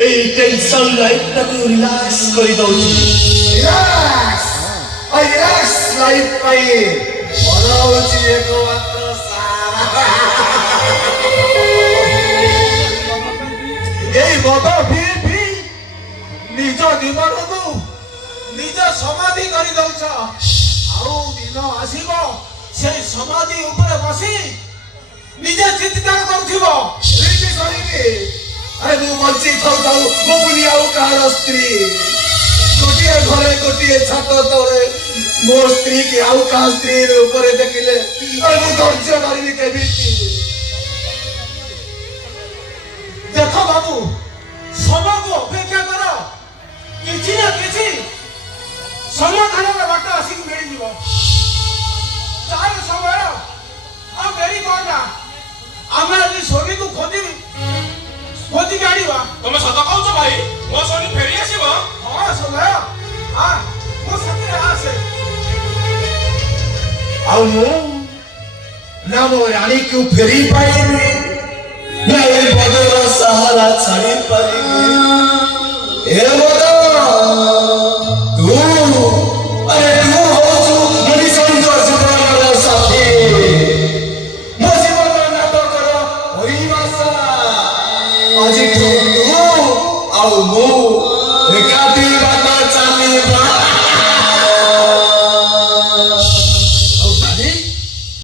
এই টেনশন লাইফটাকে রিল্যাক্স করে দଉଛି রিল্যাক্স লাইফ পাই বলাଉଛି একমাত্র সারা এই মদ পি নিজ ଜୀବନକୁ ନିଜ ସମାଧି କରି ଦଉଛ ଆଉ ଦିନ ଆସିବ ସେଇ ସମାଧି ଉପରେ ବସି ନିଜେ ଚିତ୍କାର କରୁଥିବ ଏମିତି କରିବି ଆରେ ମୁଁ ବଞ୍ଚି ଥାଉ ଥାଉ ମୁଁ ବୋଲି ଆଉ କାହାର ସ୍ତ୍ରୀ ଗୋଟିଏ ଘରେ ଗୋଟିଏ ଛାତ ତଳେ ମୋ ସ୍ତ୍ରୀ କି ଆଉ କାହା ସ୍ତ୍ରୀ ଉପରେ ଦେଖିଲେ ଆରେ ମୁଁ ଧୈର୍ଯ୍ୟ ଧରିବି କେମିତି ଦେଖ ବାବୁ ସମୟକୁ ଅପେକ୍ଷା କର କିଛି ନା କିଛି ସମାଧାନର ବାଟ ଆସିକି ମିଳିଯିବ ଚାଲ ସମୟ ଆଉ ଡେରି କରନା ଆମେ ଆଜି ସୋନିକୁ ଖୋଜିକି ଆଣିବା ତମେ ସତ କହୁଛ ଭାଇ ମୋ ସୋନି ଫେରି ଆସିବ ହଁ ସମୟ ମୋ ସାଥିରେ ଆସେ ଆଉ ମୁଁ ନା ମୋ ରାଣୀକୁ ଫେରି ପାଇବି ନା ଏ ବଦର ସାହାରା ଛାଡ଼ି ପାରିବି ଏ ବଦ ତୁ ହଉଛୁ ମଣିଷଙ୍କ ଜୀବନର ସାଥୀ ମୋ ଜୀବନ ନାଟକର ପରିଭାଷା ଆଜିଠୁ ତୁ ଆଉ ମୁଁ ଏକାଠି ବାଟ ଚାଲିବା